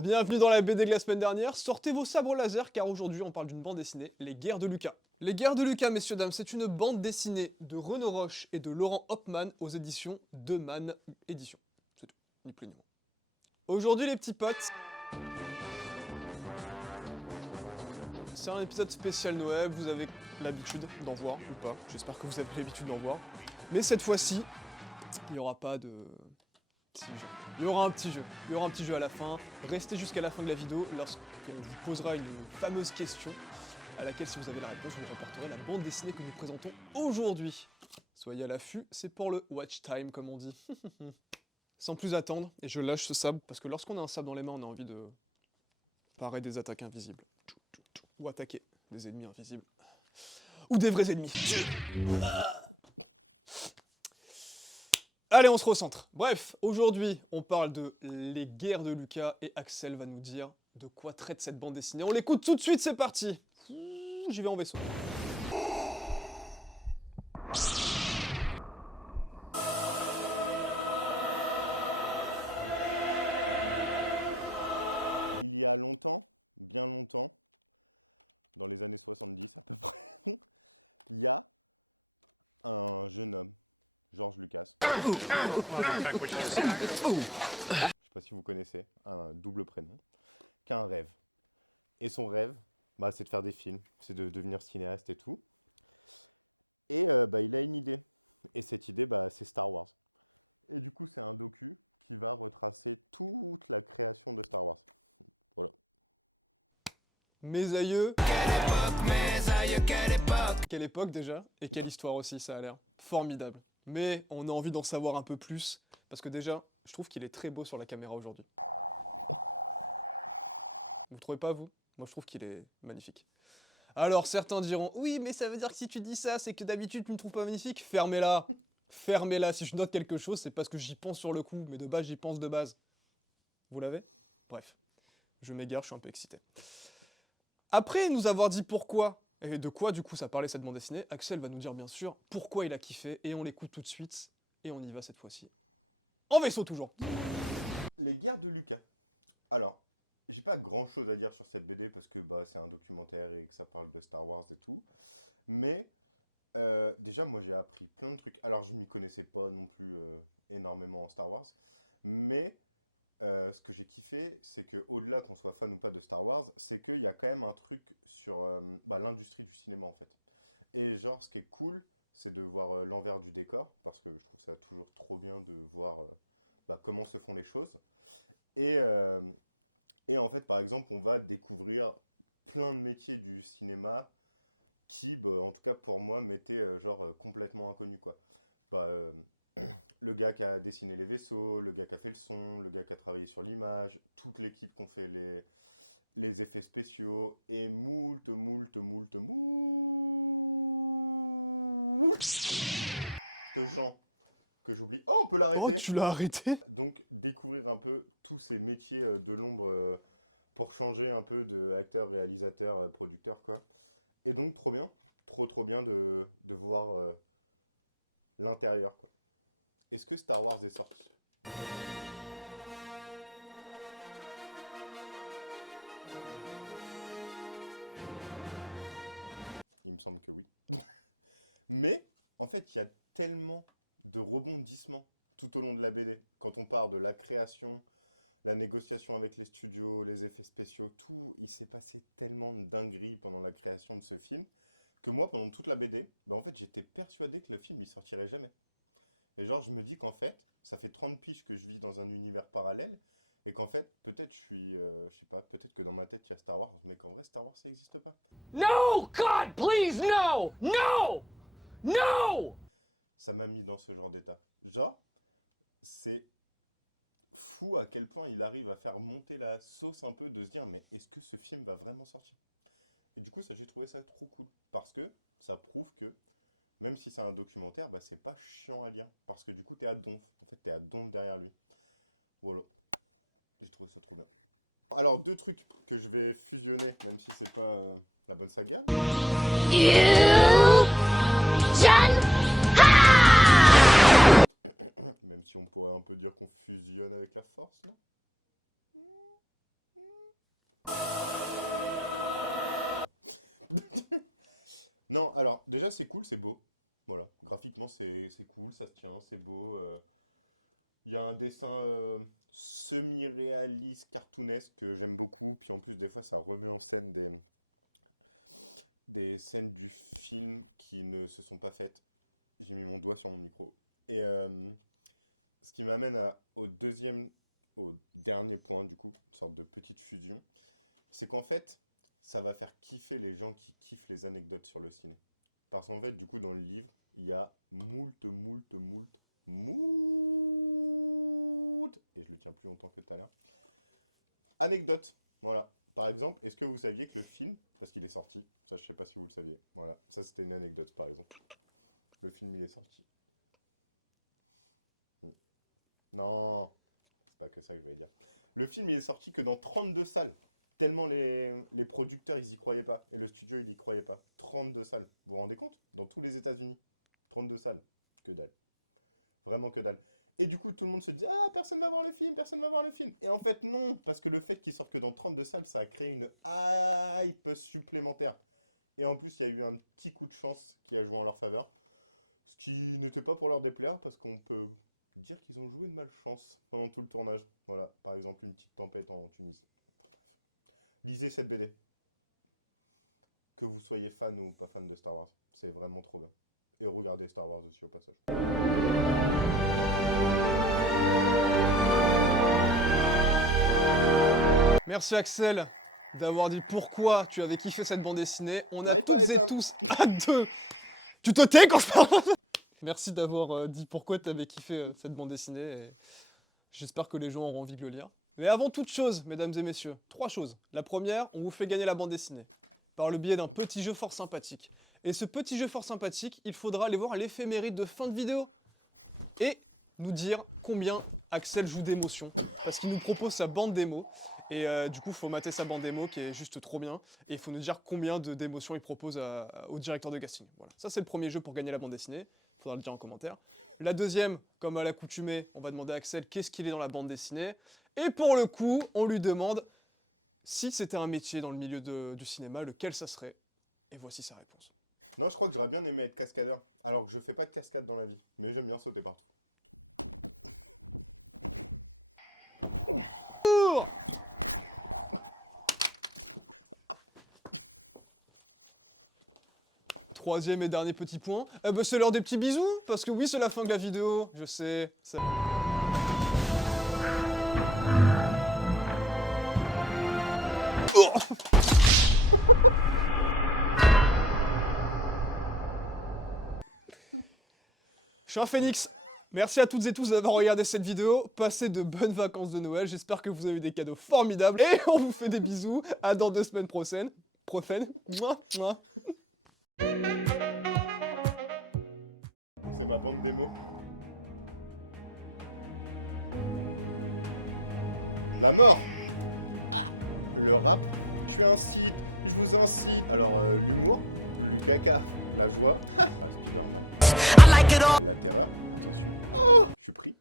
Bienvenue dans la BD de la semaine dernière, sortez vos sabres laser car aujourd'hui on parle d'une bande dessinée, Les Guerres de Lucas. Les Guerres de Lucas, messieurs dames, c'est une bande dessinée de Renaud Roche et de Laurent Hopman aux éditions De Man Éditions. C'est tout, ni plus ni moins. Aujourd'hui les petits potes, c'est un épisode spécial Noël, vous avez l'habitude d'en voir ou pas, j'espère que vous avez l'habitude d'en voir. Mais cette fois-ci, il n'y aura pas de... Il y aura un petit jeu à la fin. Restez jusqu'à la fin de la vidéo lorsqu'on vous posera une fameuse question à laquelle, si vous avez la réponse, vous remporterez la bande dessinée que nous présentons aujourd'hui. Soyez à l'affût, c'est pour le watch time comme on dit. Sans plus attendre, et je lâche ce sabre parce que lorsqu'on a un sabre dans les mains, on a envie de parer des attaques invisibles. Ou attaquer des ennemis invisibles. Ou des vrais ennemis. Allez, on se recentre. Bref, aujourd'hui, on parle de Les Guerres de Lucas et Axel va nous dire de quoi traite cette bande dessinée. On l'écoute tout de suite, c'est parti. J'y vais en vaisseau. Il y a longtemps, bien longtemps, dans les années 70 à peu près, il y a un jeune homme, George Lucas. Je sais pas si vous connaissez, un double prénom, qui a un rêve. Et son rêve, c'est de faire des films, c'est de devenir cinéaste et tout. Et il a une idée. Et cette idée, c'est Star Wars. Et du coup, c'est un docu qui va retracer toute la création de Star Wars. Voilà. Mes aïeux. Quelle époque déjà, et quelle histoire aussi, ça a l'air formidable. Mais on a envie d'en savoir un peu plus, parce que déjà, je trouve qu'il est très beau sur la caméra aujourd'hui. Vous trouvez pas, vous? Moi, je trouve qu'il est magnifique. Alors, certains diront, oui, mais ça veut dire que si tu dis ça, c'est que d'habitude, tu ne trouves pas magnifique. Fermez-la. Fermez-la. Si je note quelque chose, c'est parce que j'y pense sur le coup, mais de base, j'y pense de base. Vous l'avez? Bref. Je m'égare, je suis un peu excité. Après nous avoir dit pourquoi, et de quoi du coup ça parlait cette bande dessinée, Axel va nous dire bien sûr pourquoi il a kiffé, et on l'écoute tout de suite, et on y va cette fois-ci. En vaisseau toujours. Les Guerres de Lucas. Alors, j'ai pas grand-chose à dire sur cette BD parce que c'est un documentaire et que ça parle de Star Wars et tout. Mais déjà, moi j'ai appris plein de trucs. Alors, je m'y connaissais pas non plus énormément en Star Wars, mais ce que j'ai kiffé, c'est qu'au-delà qu'on soit fan ou pas de Star Wars, c'est qu'il y a quand même un truc sur l'industrie du cinéma en fait. Et genre, ce qui est cool, c'est de voir l'envers du décor, parce que je trouve ça toujours trop bien de voir comment se font les choses. Et en fait, par exemple, on va découvrir plein de métiers du cinéma qui, en tout cas pour moi, m'étaient complètement inconnus, quoi. Le gars qui a dessiné les vaisseaux, le gars qui a fait le son, le gars qui a travaillé sur l'image, toute l'équipe qui ont fait les effets spéciaux, et moult de gens que j'oublie. Oh, on peut l'arrêter! Oh, tu l'as arrêté? Donc, découvrir un peu tous ces métiers de l'ombre pour changer un peu de acteur, réalisateur, producteur, quoi. Et donc, trop bien, trop bien de voir l'intérieur, quoi. Est-ce que Star Wars est sorti? Il me semble que oui. Mais, en fait, il y a tellement de rebondissements tout au long de la BD. Quand on part de la création, la négociation avec les studios, les effets spéciaux, tout, il s'est passé tellement de dingueries pendant la création de ce film, que moi, pendant toute la BD, en fait, j'étais persuadé que le film, il sortirait jamais. Et genre, je me dis qu'en fait, ça fait 30 piges que je vis dans un univers parallèle, et qu'en fait, peut-être je suis, je sais pas, peut-être que dans ma tête, il y a Star Wars, mais qu'en vrai, Star Wars, ça n'existe pas. No! God, please, no! No! No! Ça m'a mis dans ce genre d'état. Genre, c'est fou à quel point il arrive à faire monter la sauce un peu, de se dire, mais est-ce que ce film va vraiment sortir? Et du coup, ça, j'ai trouvé ça trop cool, parce que ça prouve que même si c'est un documentaire, c'est pas chiant à lire. Parce que du coup, t'es à donf. En fait, t'es à donf derrière lui. Voilà. J'ai trouvé ça trop bien. Alors, deux trucs que je vais fusionner, même si c'est pas la bonne saga. You, John, ha! on pourrait un peu dire qu'on fusionne avec la force, non? Non, alors, déjà, c'est cool, c'est beau. Voilà, graphiquement, c'est cool, ça se tient, c'est beau. Il y a un dessin semi-réaliste, cartoonesque, que j'aime beaucoup. Puis en plus, des fois, ça remet en scène des scènes du film qui ne se sont pas faites. J'ai mis mon doigt sur mon micro. Et ce qui m'amène au dernier point, du coup, une sorte de petite fusion, c'est qu'en fait, ça va faire kiffer les gens qui kiffent les anecdotes sur le ciné. Parce qu'en fait, du coup, dans le livre, il y a moult, et je le tiens plus longtemps que tout à l'heure, anecdotes. Voilà. Par exemple, est-ce que vous saviez que le film, parce qu'il est sorti, ça je sais pas si vous le saviez, voilà, ça c'était une anecdote par exemple. Le film il est sorti. Non, c'est pas que ça que je voulais dire. Le film il est sorti que dans 32 salles. Tellement les producteurs ils y croyaient pas. Et le studio il y croyait pas. 32 salles. Vous vous rendez compte? Dans tous les États-Unis. 32 salles. Que dalle. Vraiment que dalle. Et du coup, tout le monde se dit « Ah, personne va voir le film, personne va voir le film !» Et en fait, non, parce que le fait qu'il sorte que dans 32 salles, ça a créé une hype supplémentaire. Et en plus, il y a eu un petit coup de chance qui a joué en leur faveur. Ce qui n'était pas pour leur déplaire, parce qu'on peut dire qu'ils ont joué de malchance pendant tout le tournage. Voilà, par exemple, une petite tempête en Tunisie. Lisez cette BD. Que vous soyez fan ou pas fan de Star Wars, c'est vraiment trop bien. Et regardez Star Wars aussi au passage. Merci Axel d'avoir dit pourquoi tu avais kiffé cette bande dessinée. On a T'arrives toutes pas à et éteindre. tous hâte de... Tu te tais quand je parle. Merci d'avoir dit pourquoi tu avais kiffé cette bande dessinée. Et j'espère que les gens auront envie de le lire. Mais avant toute chose, mesdames et messieurs, 3 choses. La première, on vous fait gagner la bande dessinée par le biais d'un petit jeu fort sympathique. Et ce petit jeu fort sympathique, il faudra aller voir l'éphéméride de fin de vidéo et nous dire combien Axel joue d'émotions. Parce qu'il nous propose sa bande démo. Et du coup, il faut mater sa bande démo qui est juste trop bien. Et il faut nous dire combien d'émotions il propose au directeur de casting. Voilà. Ça, c'est le premier jeu pour gagner la bande dessinée. Il faudra le dire en commentaire. La deuxième, comme à l'accoutumée, on va demander à Axel qu'est-ce qu'il est dans la bande dessinée. Et pour le coup, on lui demande si c'était un métier dans le milieu du cinéma, lequel ça serait. Et voici sa réponse. Non, je crois que j'aurais bien aimé être cascadeur. Alors que je fais pas de cascade dans la vie. Mais j'aime bien sauter partout. Troisième et dernier petit point, c'est l'heure des petits bisous, parce que oui, c'est la fin de la vidéo, je sais. Je suis un phénix. Merci à toutes et tous d'avoir regardé cette vidéo. Passez de bonnes vacances de Noël. J'espère que vous avez eu des cadeaux formidables. Et on vous fait des bisous. À dans 2 semaines prochaines. Mouah, mouah. C'est ma bande démo. La mort. Le rap. Je suis un site, je vous incite. Alors, l'humour, le caca, la joie, Spider-Man, la terreur, attention, je suis pris.